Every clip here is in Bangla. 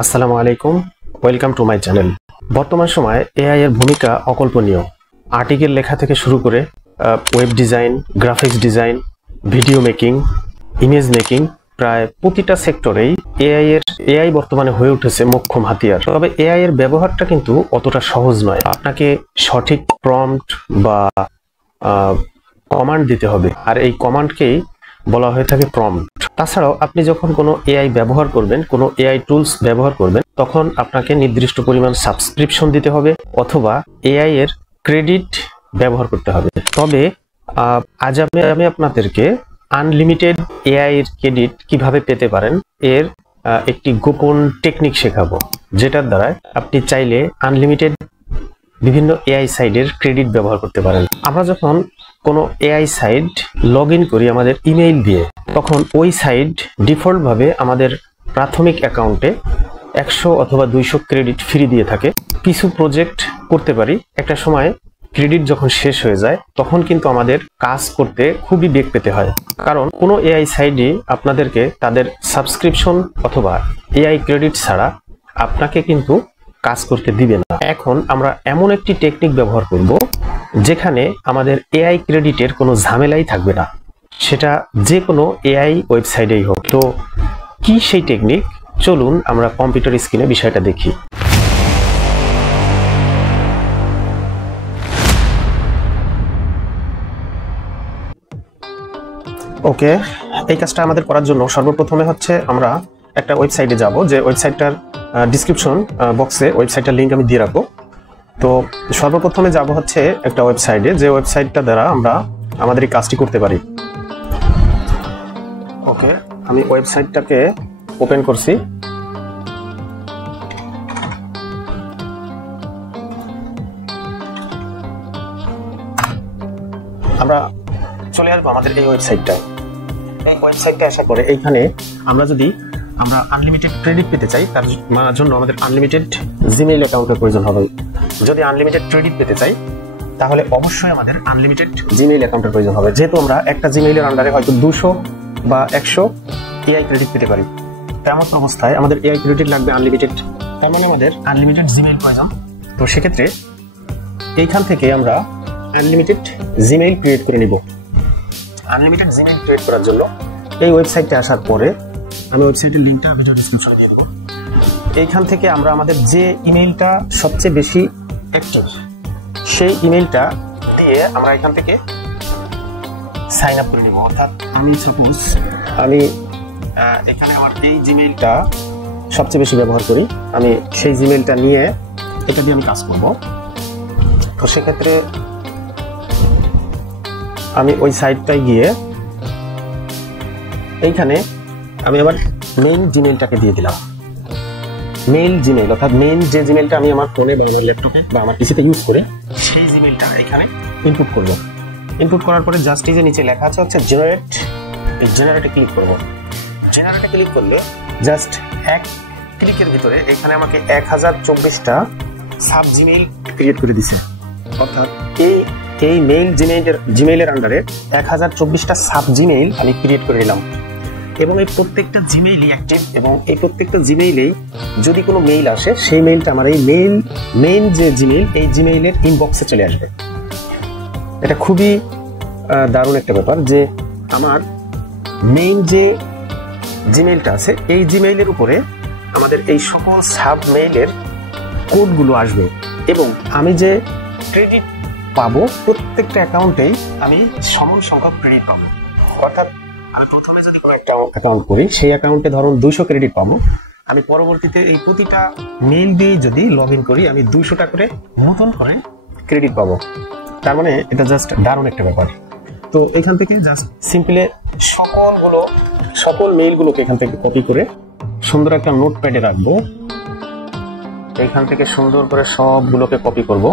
আসসালামু আলাইকুম, ওয়েলকাম টু মাই চ্যানেল। বর্তমান সময়ে এআই এর ভূমিকা অকল্পনীয়। আর্টিকেল লেখা থেকে শুরু করে web design, graphics design, video making, image making, প্রায় প্রতিটা সেক্টরেই এআই বর্তমানে হয়ে উঠেছে মোক্ষম হাতিয়ার। তবে এআই এর ব্যবহারটা কিন্তু অতটা সহজ নয়। আপনাকে সঠিক প্রম্পট বা কমান্ড দিতে হবে, আর এই কমান্ডকেই বলা হয়ে থাকে প্রম্পট। তাছাড়াও আপনি যখন কোনো এআই ব্যবহার করবেন, কোনো এআই টুলস ব্যবহার করবেন, তখন আপনাকে নির্দিষ্ট পরিমাণ সাবস্ক্রিপশন দিতে হবে অথবা এআই এর ক্রেডিট ব্যবহার করতে হবে। তবে আজ আমি আপনাদেরকে আনলিমিটেড এআই এর ক্রেডিট কিভাবে পেতে পারেন এর একটি গোপন টেকনিক শেখাবো, যেটার দ্বারা আপনি চাইলে আনলিমিটেড বিভিন্ন এআই সাইটের ক্রেডিট ব্যবহার করতে পারেন। আমরা যখন কোনো এআই সাইট লগ ইন করি আমাদের ইমেইল দিয়ে, তখন ওই সাইট ডিফল্টভাবে আমাদের প্রাথমিক অ্যাকাউন্টে 100 অথবা 200 ক্রেডিট ফ্রি দিয়ে থাকে। কিছু প্রজেক্ট করতে পারি, একটা সময় ক্রেডিট যখন শেষ হয়ে যায় তখন কিন্তু আমাদের কাজ করতে খুবই বেগ পেতে হয়, কারণ কোনো এআই সাইটই আপনাদেরকে তাদের সাবস্ক্রিপশন অথবা এআই ক্রেডিট ছাড়া আপনাকে কিন্তু কাজ করতে দিবে না। এখন আমরা এমন একটি টেকনিক ব্যবহার করব যেখানে আমাদের এআই ক্রেডিটের কোনো ঝামেলাই থাকবে না, সেটা যে কোনো এআই ওয়েবসাইটেই হোক। তো কি সেই টেকনিক, চলুন আমরা কম্পিউটার স্ক্রিনে বিষয়টা দেখি। ওকে, এই কাজটা আমাদের করার জন্য সর্বপ্রথমে হচ্ছে আমরা একটা ওয়েবসাইটে যাব, যে ওয়েবসাইটটার ডিসক্রিপশন বক্সে ওয়েবসাইটটার লিঙ্ক আমি দিয়ে রাখবো। তো সর্বপ্রথমে যাব হচ্ছে একটা ওয়েবসাইটে, যে ওয়েবসাইটটা দ্বারা আমরা আমাদের এই কাজটি করতে পারি। ওকে, আমি ওয়েবসাইটটাকে ওপেন করছি। আমরা চলে আসবো আমাদের এই ওয়েবসাইটটায়। এই ওয়েবসাইটটা আসার পরে এইখানে আমরা আনলিমিটেড ক্রেডিট পেতে চাই, তার জন্য আমাদের আনলিমিটেড জিমেইল অ্যাকাউন্টের প্রয়োজন হবে। যদি আনলিমিটেড ক্রেডিট পেতে চাই তাহলে অবশ্যই আমাদের আনলিমিটেড জিমেইল অ্যাকাউন্টের প্রয়োজন হবে, যেহেতু আমরা একটা জিমেইলের আন্ডারে হয়তো 200 বা 100 এআই ক্রেডিট পেতে পারি। তেমন অবস্থায় আমাদের এআই ক্রেডিট লাগবে আনলিমিটেড, তার মানে আমাদের আনলিমিটেড জিমেইল প্রয়োজন। তো সেক্ষেত্রে এইখান থেকে আমরা আনলিমিটেড জিমেইল ক্রিয়েট করে নিব। আনলিমিটেড জিমেইল ক্রিয়েট করার জন্য এই ওয়েবসাইটে আসার পরে আমি ওয়েবসাইটের লিঙ্কটা ভিডিও ডেসক্রিপশনে দিয়ে দেব। এইখান থেকে আমরা আমাদের যে ইমেইলটা সবচেয়ে বেশি অ্যাক্টিভ সেই ইমেইলটা দিয়ে আমরা এখান থেকে সাইন আপ করে নিব। অর্থাৎ আমি সাপোজ এখানে আমার এই জিমেইলটা সবচেয়ে বেশি ব্যবহার করি, আমি সেই জিমেইলটা নিয়ে এটা দিয়ে আমি কাজ করব। তো সেক্ষেত্রে আমি ওই সাইটটায় গিয়ে এইখানে আমি আবার মেইন জিমেইলটাকে দিয়ে দিলাম। মেইল জিমেইল অর্থাৎ মেইন যে জিমেইলটা আমি আমার ফোনে বা আমার ল্যাপটপে বা আমার পিসিতে ইউজ করে সেই জিমেইলটা এখানে ইনপুট করব। ইনপুট করার পরে জাস্ট এই যে নিচে লেখা আছে হচ্ছে জেনারেট, এই জেনারেটে ক্লিক করব। জেনারেটে ক্লিক করলে জাস্ট এক ক্লিকের ভিতরে এখানে আমাকে 1024টা সাব জিমেইল ক্রিয়েট করে দিছে। অর্থাৎ এই মেইল জিমেইলের আন্ডারে 1024টা সাব জিমেইল আমি ক্রিয়েট করে নিলাম, এবং এই প্রত্যেকটা জিমেইলই অ্যাক্টিভ, এবং এই প্রত্যেকটা জিমেইলেই যদি কোনো মেইল আসে সেই মেইলটা আমার এই মেইন যে জিমেইল এই জিমেইলের ইনবক্সে চলে আসবে। এটা খুবই দারুণ একটা ব্যাপার যে আমার মেইন যে জিমেইলটা আছে এই জিমেইলের উপরে আমাদের এই সকল সাব মেইলের কোডগুলো আসবে, এবং আমি যে ক্রেডিট পাবো প্রত্যেকটা অ্যাকাউন্টেই আমি সমান সংখ্যক ক্রেডিট পাবো। অর্থাৎ আমি প্রথমে যদি কোনো একটা অ্যাকাউন্ট করি সেই অ্যাকাউন্টে ধরুন 200 ক্রেডিট পাবো, আমি পরবর্তীতে এই প্রতিটা মেইল দিয়ে যদি লগ ইন করি আমি 200টা করে নতুন করে ক্রেডিট পাবো। তার মানে এটা জাস্ট দারুণ একটা ব্যাপার। তো এখান থেকে জাস্ট সিম্পলি সকল মেইলগুলোকে এখান থেকে কপি করে সুন্দর একটা নোটপ্যাডে রাখবো। এখান থেকে সুন্দর করে সবগুলোকে কপি করব।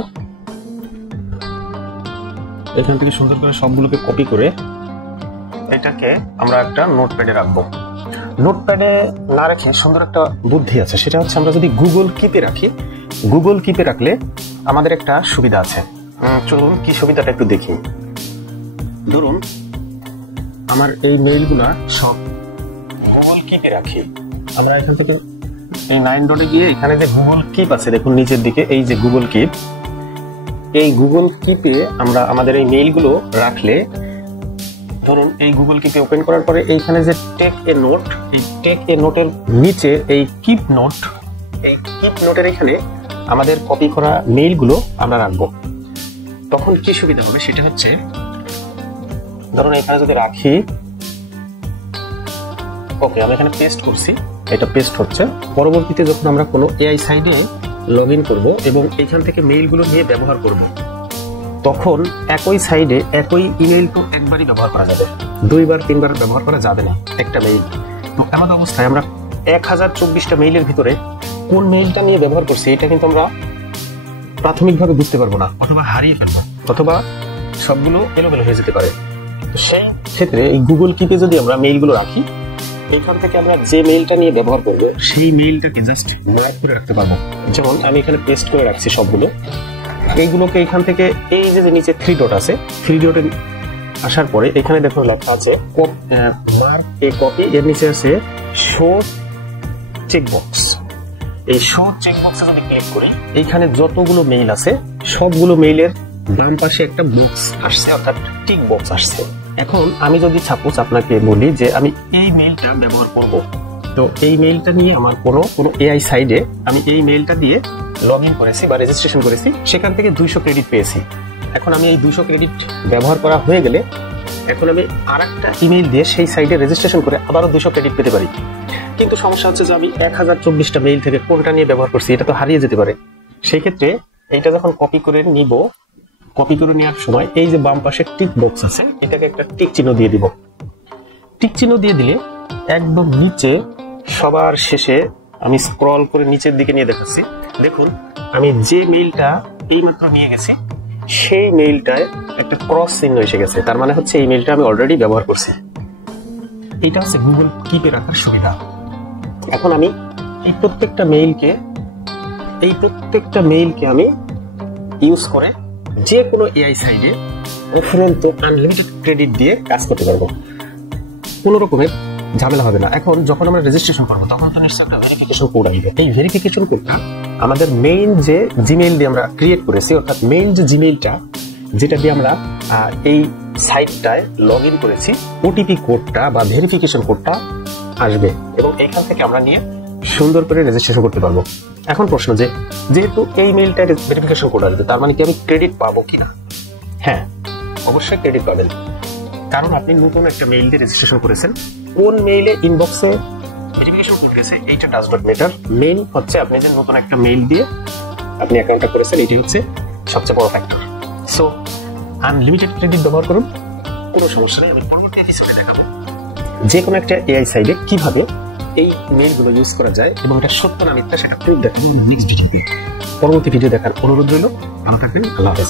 এখান থেকে সুন্দর করে সবগুলোকে কপি করে এটাকে আমরা একটা নোটপ্যাডে রাখবো। নোটপ্যাডে না রেখে সুন্দর একটা বুদ্ধি আছে, সেটা হচ্ছে আমরা যদি গুগল কিপে রাখি, গুগল কিপে রাখলে আমাদের একটা সুবিধা আছে। চলুন কি সুবিধাটা একটু দেখি। ধরুন আমার এই মেইলগুলা সব গুগল কিপে রাখি, আমরা এখান থেকে এই 9 ডটে গিয়ে এখানে যে গুগল কিপ আছে দেখুন নিচের দিকে, এই যে গুগল কিপ, এই গুগল কিপে আমরা আমাদের এই মেইলগুলো রাখলে, ধরুন এই গুগল কিপে ওপেন করার পরে এইখানে যে টেক এ নোট, এই টেক এ নোটের নিচে এই কিপ নোট, এই কিপ নোটের এখানে আমাদের কপি করা মেইলগুলো আমরা রাখবো। তখন কি সুবিধা হবে সেটা হচ্ছে, ধরুন এখানে যদি রাখি, ওকে আমি এখানে পেস্ট করছি, এটা পেস্ট হচ্ছে। পরবর্তীতে যখন আমরা কোনো এআই সাইডে লগ ইন করবো এবং এখান থেকে মেইলগুলো নিয়ে ব্যবহার করব, তখন একই সাইডে একই ইমেইল তো একবারই ব্যবহার করা যাবে, 2বার 3বার ব্যবহার করা যাবে না একটা মেইল। তো এমন অবস্থায় আমরা 1024টা মেইলের ভিতরে কোন মেইলটা নিয়ে ব্যবহার করছি এটা কিন্তু আমরা প্রাথমিকভাবে বুঝতে পারবো না, অথবা হারিয়ে ফেলবো, অথবা সবগুলো এলোমেলো হয়ে যেতে পারে। সেই ক্ষেত্রে এই গুগল কিপে যদি আমরা মেইলগুলো রাখি, এখান থেকে আমরা যে মেইলটা নিয়ে ব্যবহার করব সেই মেইলটাকে জাস্ট মার্ক করে রাখতে পারবো। যেমন আমি এখানে পেস্ট করে রাখছি সবগুলো, এইগুলোকে এখান থেকে এই যে নিচে 3 ডট আছে, 3 ডটে আসার পরে এখানে দেখো লেখা আছে মার্ক এ কপি, এর নিচে আছে শো চেকবক্স। এই শো চেকবক্সে যদি ক্লিক করি, এইখানে যতগুলো মেইল আছে সবগুলো মেইলের বাম পাশে একটা বক্স আসছে, অর্থাৎ টিক বক্স আসছে। এখন আমি যদি সাপোজ আপনাকে বলি যে আমি এই মেইলটা ব্যবহার করব, তো এই মেইলটা নিয়ে আমার কোনো এআই সাইডে আমি এই মেইলটা দিয়ে লগ ইন করেছি বা রেজিস্ট্রেশন করেছি, সেখান থেকে 200 ক্রেডিট পেয়েছি। এখন আমি এই 200 ক্রেডিট ব্যবহার করা হয়ে গেলে এখন আমি আরেকটা ইমেইল দিয়ে সেই সাইডে রেজিস্ট্রেশন করে আবারও 200 ক্রেডিট পেতে পারি। কিন্তু সমস্যা হচ্ছে যে আমি 1024টা মেইল থেকে কোনটা নিয়ে ব্যবহার করছি এটা তো হারিয়ে যেতে পারে। সেই ক্ষেত্রে এইটা যখন কপি করে নিব, কপি করে নেওয়ার সময় এই যে বাম পাশে টিক বক্স আছে, এটাকে একটা টিক চিহ্ন দিয়ে দিব। টিক চিহ্ন দিয়ে দিলে একদম নিচে সবার শেষে আমি স্ক্রল করে নিচের দিকে নিয়ে দেখাচ্ছি, দেখুন আমি যে মেইলটা এইমাত্র নিয়ে গেছি সেই মেইলটায় একটা ক্রস চিহ্ন এসে গেছে, তার মানে হচ্ছে এই মেইলটা আমি অলরেডি ব্যবহার করছি। এটা হচ্ছে গুগল কিপে রাখার সুবিধা। এখন আমি এই প্রত্যেকটা মেইলকে আমি ইউজ করে যে কোনো এআই সাইডে অফুরন্ত আনলিমিটেড ক্রেডিট দিয়ে কাজ করতে পারবো, কোনো রকমের ঝামেলা হবে না। এখন যখন আমরা রেজিস্ট্রেশন করবো তখন তো নিশ্চয়ই একটা ভেরিফিকেশন কোড আসবে। এই ভেরিফিকেশন কোডটা আমাদের মেইন যে জিমেইল দিয়ে আমরা ক্রিয়েট করেছি, অর্থাৎ মেইন যে জিমেইলটা যেটা দিয়ে আমরা এই সাইটটায় লগ ইন করেছি, ওটিপি কোডটা বা ভেরিফিকেশন কোডটা আসবে এবং এইখান থেকে আমরা নিয়ে সুন্দর করে রেজিস্ট্রেশন করতে পারবো। এখন প্রশ্ন যে যেহেতু এই মেইলটা ভেরিফিকেশন কোড আসবে, তার মানে কি আমি ক্রেডিট পাবো কিনা? হ্যাঁ, অবশ্যই ক্রেডিট পাবেন, কারণ আপনি নতুন একটা মেইল দিয়ে রেজিস্ট্রেশন করেছেন। কোন মেইলে ইনবক্সে ভেরিফিকেশন কোড দিয়েছে এইটা ডাজ নট ম্যাটার, মেইন হচ্ছে আপনি যে নতুন একটা মেইল দিয়ে আপনি অ্যাকাউন্টটা করেছেন, এটি হচ্ছে সবচেয়ে বড় ফ্যাক্টর। সো আনলিমিটেড ক্রেডিট ব্যবহার করুন, কোনো সমস্যা নেই। আমি পরবর্তী এপিসোডে দেখাবো যে কোনো একটা এআই সাইডে কিভাবে এই মেইলগুলো ইউজ করা যায় এবং এটা সত্য না মিথ্যা সেটা প্রুফ দেখাবো নেক্সট ভিডিওতে। পরবর্তী ভিডিও দেখার অনুরোধ রইল। ভালো থাকবেন, আল্লাহ হাফেজ।